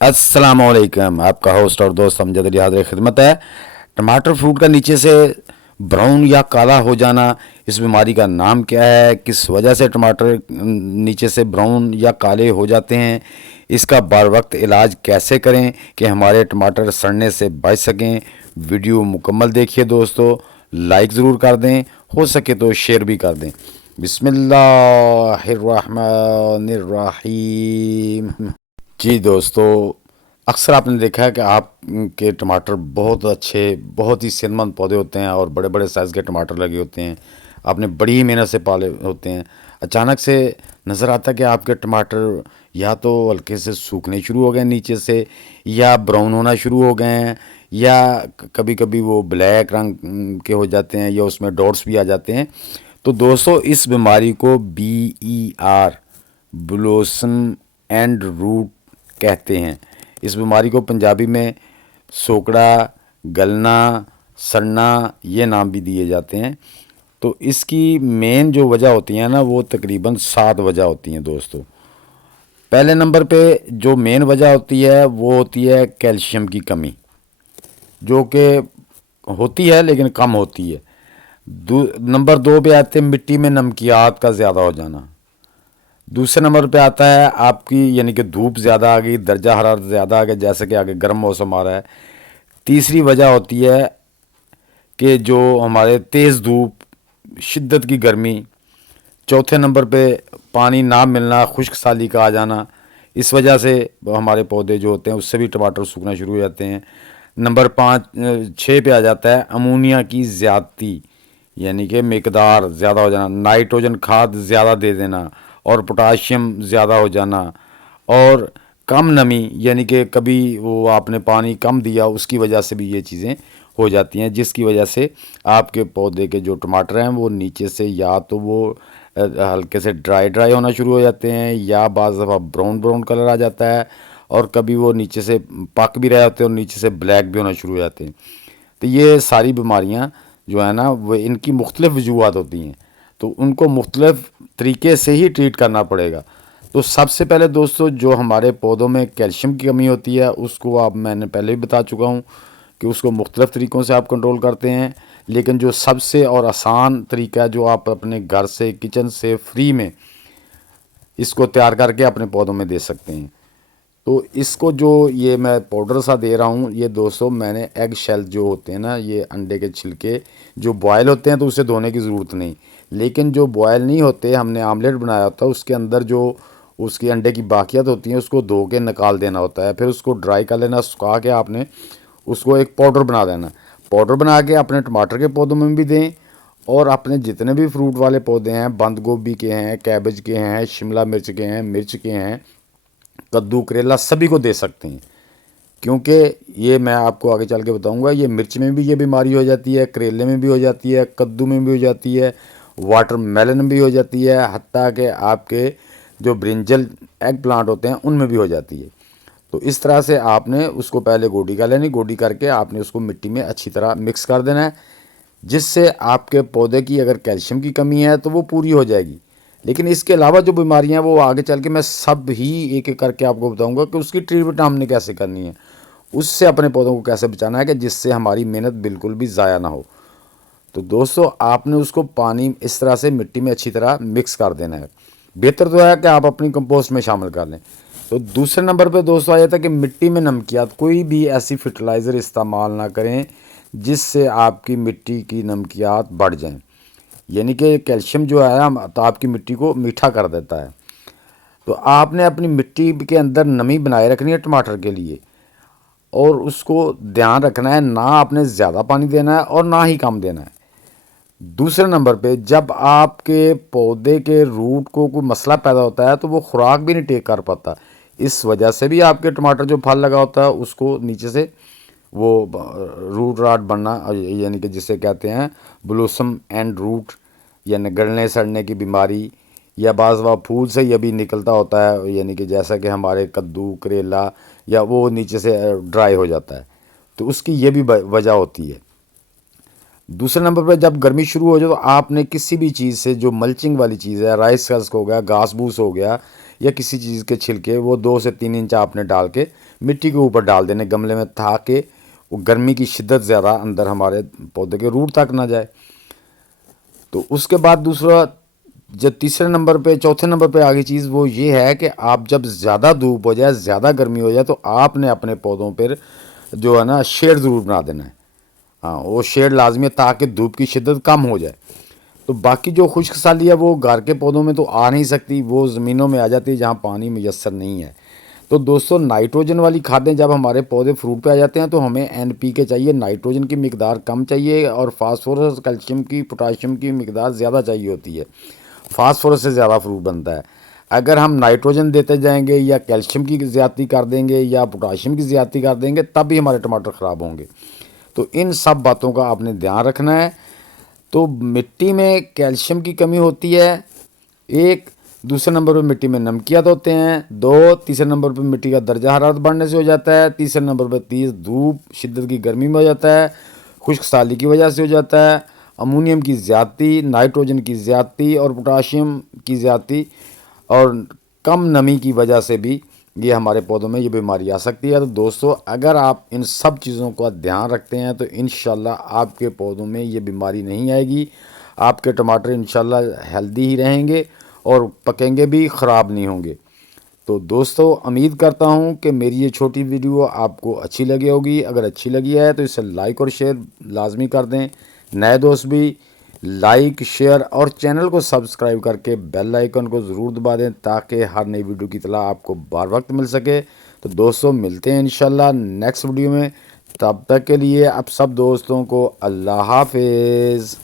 अस्सलाम वालेकुम। आपका होस्ट और दोस्त अमजद अली हाज़िर खिदमत है। टमाटर फ्रूट का नीचे से ब्राउन या काला हो जाना, इस बीमारी का नाम क्या है? किस वजह से टमाटर नीचे से ब्राउन या काले हो जाते हैं? इसका बर वक्त इलाज कैसे करें कि हमारे टमाटर सड़ने से बच सकें? वीडियो मुकम्मल देखिए दोस्तों, लाइक ज़रूर कर दें, हो सके तो शेयर भी कर दें। बिस्मिल्लाहिर्रहमानिर्रहीम। जी दोस्तों, अक्सर आपने देखा है कि आपके टमाटर बहुत अच्छे, बहुत ही सेहतमंद पौधे होते हैं और बड़े बड़े साइज़ के टमाटर लगे होते हैं। आपने बड़ी ही मेहनत से पाले होते हैं। अचानक से नज़र आता है कि आपके टमाटर या तो हल्के से सूखने शुरू हो गए नीचे से, या ब्राउन होना शुरू हो गए हैं, या कभी कभी वो ब्लैक रंग के हो जाते हैं, या उसमें डॉट्स भी आ जाते हैं। तो दोस्तों, इस बीमारी को BER, ब्लोसम एंड रूट कहते हैं। इस बीमारी को पंजाबी में सोकड़ा, गलना, सड़ना, ये नाम भी दिए जाते हैं। तो इसकी मेन जो वजह होती है ना, वो तकरीबन 7 वजह होती हैं दोस्तों। पहले नंबर पे जो मेन वजह होती है वो होती है कैल्शियम की कमी, जो कि होती है लेकिन कम होती है। नंबर 2 पे आते हैं मिट्टी में नमकियात का ज़्यादा हो जाना। दूसरे नंबर पे आता है आपकी, यानी कि धूप ज़्यादा आ गई, दर्जा हरारत ज़्यादा आ गया, जैसे कि आगे गर्म मौसम आ रहा है। तीसरी वजह होती है कि जो हमारे तेज़ धूप, शिद्दत की गर्मी। चौथे नंबर पे पानी ना मिलना, खुश्क साली का आ जाना। इस वजह से हमारे पौधे जो होते हैं उससे भी टमाटर सूखना शुरू हो जाते हैं। नंबर 6 पे आ जाता है अमोनिया की ज़्यादती, यानी कि मिकदार ज़्यादा हो जाना, नाइट्रोजन खाद ज़्यादा दे देना और पोटाशियम ज़्यादा हो जाना, और कम नमी, यानी कि कभी वो आपने पानी कम दिया, उसकी वजह से भी ये चीज़ें हो जाती हैं, जिसकी वजह से आपके पौधे के जो टमाटर हैं वो नीचे से या तो वो हल्के से ड्राई ड्राई होना शुरू हो जाते हैं, या बाज़ दफ़ा ब्राउन ब्राउन कलर आ जाता है, और कभी वो नीचे से पक भी रहे होते हैं और नीचे से ब्लैक भी होना शुरू हो जाते हैं। तो ये सारी बीमारियां जो है ना, वो इनकी मुख्तलिफ़ वजूहत होती हैं, तो उनको मुख्तलिफ़ तरीके से ही ट्रीट करना पड़ेगा। तो सबसे पहले दोस्तों, जो हमारे पौधों में कैल्शियम की कमी होती है उसको आप, मैंने पहले भी बता चुका हूँ कि उसको मुख्तलिफ़ तरीक़ों से आप कंट्रोल करते हैं। लेकिन जो सबसे और आसान तरीका है, जो आप अपने घर से, किचन से फ्री में इसको तैयार करके अपने पौधों में दे सकते हैं। तो इसको जो ये मैं पाउडर सा दे रहा हूँ, ये दोस्तों मैंने एग शेल जो होते हैं ना, ये अंडे के छिलके जो बॉयल होते हैं तो उसे धोने की ज़रूरत नहीं, लेकिन जो बॉयल नहीं होते, हमने आमलेट बनाया होता है, उसके अंदर जो उसकी अंडे की बाकियात होती हैं उसको धो के निकाल देना होता है, फिर उसको ड्राई कर लेना, सुखा के आपने उसको एक पाउडर बना देना। पाउडर बना के अपने टमाटर के पौधों में भी दें, और अपने जितने भी फ्रूट वाले पौधे हैं, बंद गोभी के हैं, कैबेज के हैं, शिमला मिर्च के हैं, मिर्च के हैं, कद्दू, करेला, सभी को दे सकते हैं। क्योंकि ये मैं आपको आगे चल के बताऊंगा, ये मिर्च में भी ये बीमारी हो जाती है, करेले में भी हो जाती है, कद्दू में भी हो जाती है, वाटरमेलन में भी हो जाती है, हत्ता कि आपके जो ब्रिंजल एग प्लांट होते हैं उनमें भी हो जाती है। तो इस तरह से आपने उसको पहले गोडी कर लेनी, गोडी करके आपने उसको मिट्टी में अच्छी तरह मिक्स कर देना है, जिससे आपके पौधे की अगर कैल्शियम की कमी है तो वो पूरी हो जाएगी। लेकिन इसके अलावा जो बीमारियां, वो आगे चल के मैं सब ही एक एक करके आपको बताऊंगा कि उसकी ट्रीटमेंट हमने कैसे करनी है, उससे अपने पौधों को कैसे बचाना है कि जिससे हमारी मेहनत बिल्कुल भी ज़ाया ना हो। तो दोस्तों, आपने उसको पानी इस तरह से मिट्टी में अच्छी तरह मिक्स कर देना है। बेहतर तो है कि आप अपनी कंपोस्ट में शामिल कर लें। तो दूसरे नंबर पे दोस्तों आ जाता है कि मिट्टी में नमकियात, कोई भी ऐसी फर्टिलाइज़र इस्तेमाल ना करें जिससे आपकी मिट्टी की नमकियात बढ़ जाएं। यानी कि कैल्शियम जो है तो आपकी मिट्टी को मीठा कर देता है। तो आपने अपनी मिट्टी के अंदर नमी बनाए रखनी है टमाटर के लिए, और उसको ध्यान रखना है, ना आपने ज़्यादा पानी देना है और ना ही कम देना है। दूसरे नंबर पे, जब आपके पौधे के रूट को कोई मसला पैदा होता है तो वो खुराक भी नहीं टेक कर पाता, इस वजह से भी आपके टमाटर जो फल लगा होता है उसको नीचे से वो रूट राट बनना, यानी कि जिसे कहते हैं ब्लोसम एंड रूट, यानी गलने सड़ने की बीमारी, या बाज़ वह फूल से ये भी निकलता होता है, यानी कि जैसा कि हमारे कद्दू, करेला, या वो नीचे से ड्राई हो जाता है, तो उसकी ये भी वजह होती है। दूसरे नंबर पर, जब गर्मी शुरू हो जाए तो आपने किसी भी चीज़ से, जो मल्चिंग वाली चीज़ है, राइस हस्क हो गया, घास भूस हो गया, یا کسی چیز کے چھلکے وہ 2 سے 3 انچ آپ نے ڈال کے مٹی کے اوپر ڈال دینے گملے میں، تاکہ وہ گرمی کی شدت زیادہ اندر ہمارے پودے کے روٹ تک نہ جائے۔ تو اس کے بعد دوسرا، جو تیسرے نمبر پہ، چوتھے نمبر پہ آگے چیز وہ یہ ہے کہ آپ جب زیادہ دھوپ ہو جائے، زیادہ گرمی ہو جائے، تو آپ نے اپنے پودوں پر جو ہے نا شیڈ ضرور بنا دینا ہے۔ ہاں، وہ شیڈ لازمی ہے تاکہ دھوپ کی شدت کم ہو جائے۔ تو باقی جو خشک سالی ہے وہ گھر کے پودوں میں تو آ نہیں سکتی، وہ زمینوں میں آ جاتی ہے جہاں پانی میسر نہیں ہے۔ تو دوستو، نائٹروجن والی کھادیں جب ہمارے پودے فروٹ پہ آ جاتے ہیں تو ہمیں این پی کے چاہیے، نائٹروجن کی مقدار کم چاہیے، اور فاسفورس، کیلشیم کی، پوٹاشیم کی مقدار زیادہ چاہیے ہوتی ہے۔ فاسفورس سے زیادہ فروٹ بنتا ہے۔ اگر ہم نائٹروجن دیتے جائیں گے یا کیلشیم کی زیادتی کر دیں گے یا پوٹاشیم کی زیادتی کر دیں گے، تب بھی ہمارے ٹماٹر خراب ہوں گے۔ تو ان سب باتوں کا آپ نے دھیان رکھنا ہے۔ تو مٹی میں کیلشیم کی کمی ہوتی ہے، ایک، دوسرے نمبر پہ مٹی میں نمکیات ہوتے ہیں، دو، تیسرے نمبر پہ مٹی کا درجہ حرارت بڑھنے سے ہو جاتا ہے، تیسرے نمبر پہ تیز دھوپ، شدت کی گرمی میں ہو جاتا ہے، خشک سالی کی وجہ سے ہو جاتا ہے، امونیم کی زیادتی، نائٹروجن کی زیادتی اور پوٹاشیم کی زیادتی اور کم نمی کی وجہ سے بھی یہ ہمارے پودوں میں یہ بیماری آ سکتی ہے۔ تو دوستو، اگر آپ ان سب چیزوں کا دھیان رکھتے ہیں تو انشاءاللہ آپ کے پودوں میں یہ بیماری نہیں آئے گی، آپ کے ٹماٹر انشاءاللہ ہیلدی ہی رہیں گے اور پکیں گے بھی، خراب نہیں ہوں گے۔ تو دوستو، امید کرتا ہوں کہ میری یہ چھوٹی ویڈیو آپ کو اچھی لگی ہوگی۔ اگر اچھی لگی ہے تو اسے لائک اور شیئر لازمی کر دیں، نئے دوست بھی لائک، شیئر اور چینل کو سبسکرائب کر کے بیل آئیکن کو ضرور دبا دیں تاکہ ہر نئی ویڈیو کی اطلاع آپ کو بر وقت مل سکے۔ تو دوستو، ملتے ہیں انشاءاللہ نیکسٹ ویڈیو میں، تب تک کے لیے اب سب دوستوں کو اللہ حافظ۔